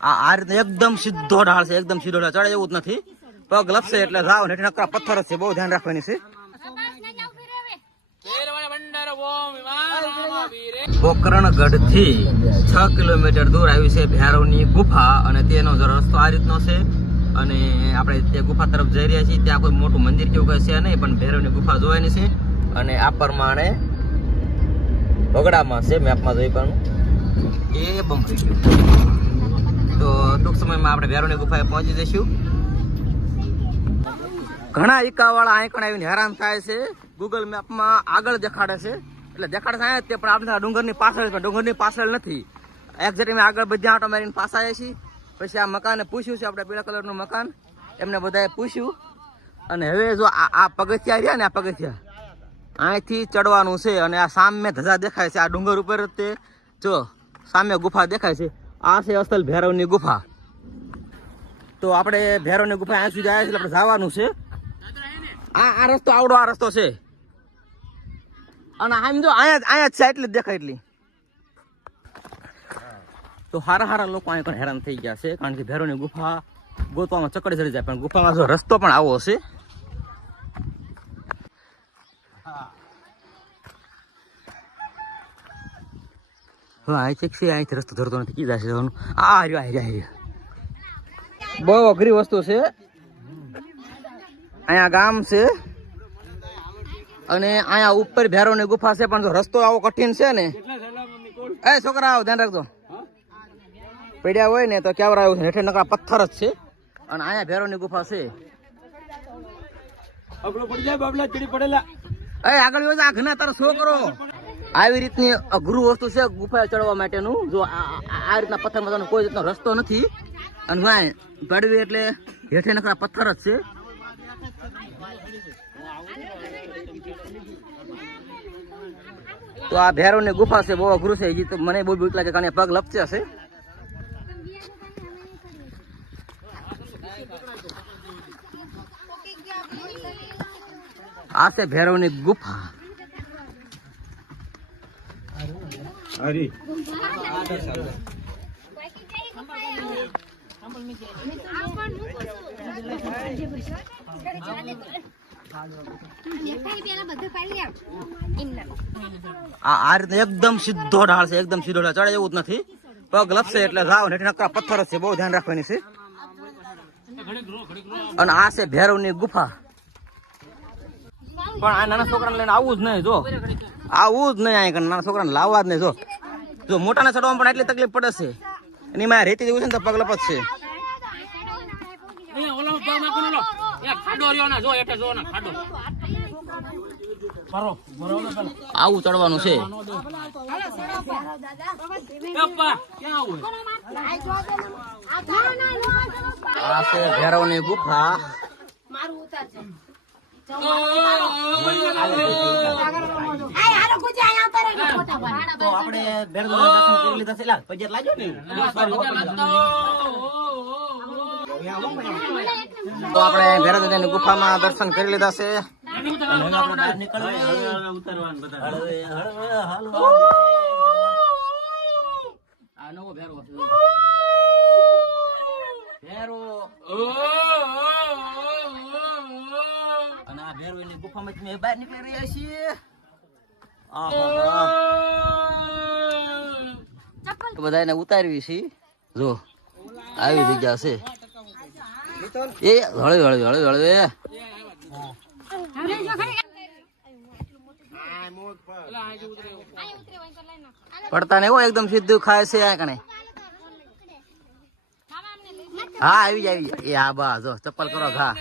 આ રીતે એકદમ સીધો ઢાળ છે, એકદમ સીધો ઢાળ, ચડે એવું જ નથી. પગ લપસે એટલે જાવ ને નકરા પથ્થર જ છે, બહુ ધ્યાન રાખવાની છે. પોકરણગઢ થી 6 કિલોમીટર દૂર આવી છે ભૈરવની ગુફા, અને તેનો રસ્તો આ રીતનો છે. અને આપણે તે ગુફા તરફ જઈ રહ્યા છીએ. ત્યાં કોઈ મોટું મંદિર કેવું કઈ છે નહીં, પણ ભૈરવની ગુફા જોવાની છે. અને આ પ્રમાણે બગડામાં છે, મેપમાં જોઈ પણ એ બંધ થઈ ગયું. તો ટૂંક સમયમાં આપણે ભૈરવની ગુફાએ પહોંચી જઈશું. ઘણા ઈકાવાળા અહીં આવીને હેરાન થાય છે. ગૂગલ મેપમાં આગળ દેખાડે છે, એટલે દેખાડે છે તે, પણ આપણે ડુંગરની પાછળ છે, ડુંગરની પાછળ નથી. એક્ઝેક્ટ અમે આગળ બધા આંટો મારીને પાછા આવ્યા છીએ. પછી આ મકાને પૂછ્યું છે, આપણે પીળા કલરનું મકાન, એમને બધાએ પૂછ્યું. અને હવે જો આ પગથિયા રહ્યા ને, આ પગથિયા અહીંથી ચડવાનું છે. અને આ સામે ધજા દેખાય છે, આ ડુંગર ઉપર જ તે જો સામે ગુફા દેખાય છે. આ છે અસલ ભૈરવની ગુફા. તો આપણે ભૈરવની ગુફા અહીં સુધી આવ્યા છે, એટલે આપણે જવાનું છે. આ રસ્તો આવડો આ રસ્તો છે. અને આમ જો અહીંયા જ છે, એટલી જ દેખાય એટલી. તો હારા લોકો અહીં પણ હેરાન થઈ ગયા છે, કારણ કે ભૈરવની ગુફા ગોતવામાં ચકડી ચડી જાય, પણ ગુફામાં જો રસ્તો પણ આવો હશે. હવે અહીંથી છે, અહીંથી રસ્તો ધરતો નથી, કીધા છે આ રહ્યો. બહુ અઘરી વસ્તુ છે. અહીંયા ગામ છે, અને અહીંયા ઉપર ભૈરવની ગુફા છે, પણ જો રસ્તો આવો કઠિન છે ને, એ છોકરા આવો ધ્યાન રાખજો, પડ્યા હોય ને તો કેવરા આવ્યું છે, હેઠે નકરા પથ્થર જ છે. અને અહીંયા ભૈરવની ગુફા છે. આગળ આ ઘણા તારો છોકરો આવી રીતની અઘરું વસ્તુ છે ગુફાએ ચડવા માટેનું. જો આ રીતના પથ્થર કોઈ રીતનો રસ્તો નથી. અને ભાઈ પડવી એટલે હેઠે નકરા પથ્થર જ છે. તો આ ભૈરવની ગુફા છે, બહુ અઘરું છે. હજી તો મને બહુ બીક લાગે, કારણ પગ લપચે હશે. આ છે ભૈરવની ગુફા. આ રીતે એકદમ સીધો ઢાળ છે, એકદમ સીધો ઢાળ, ચડે એવું જ નથી. પગ લપસે એટલે જાવ ને નકરા પથ્થર જ છે, બહુ ધ્યાન રાખવાની છે. અને આ છે ભૈરવની ગુફા. પણ આ નાના છોકરાને લઈને આવું જ નહીં, જો આવું જ નહીં. અહીં નાના છોકરાને લાવવા જ નહીં. જો મોટાને ચડવામાં પણ એટલી તકલીફ પડે છે. એની માં રેતી દેવું છે ને તો પગ લપસ છે. આવું ચડવાનું છે. આ છે ભૈરવની ગુફા. તો આપણે ભૈરવના દર્શન કરી લીધા છે. પજેટ લાગ્યો ને, તો આપણે ભૈરવની ગુફામાં દર્શન કરી લીધા છે. અને આ ભૈરવની ગુફામાંથી બહાર નીકળી રહ્યા છીએ. બધા એને ઉતારવી છે. જો આવી જગ્યા છે. એ હળવે હળવે હળવે હળવે પડતા નહીં. એકદમ સીધું ખાય છે આ કણે. હા આવી જાય, આવી જાય. એ હા બા જો ચપ્પલ કરો ઘા.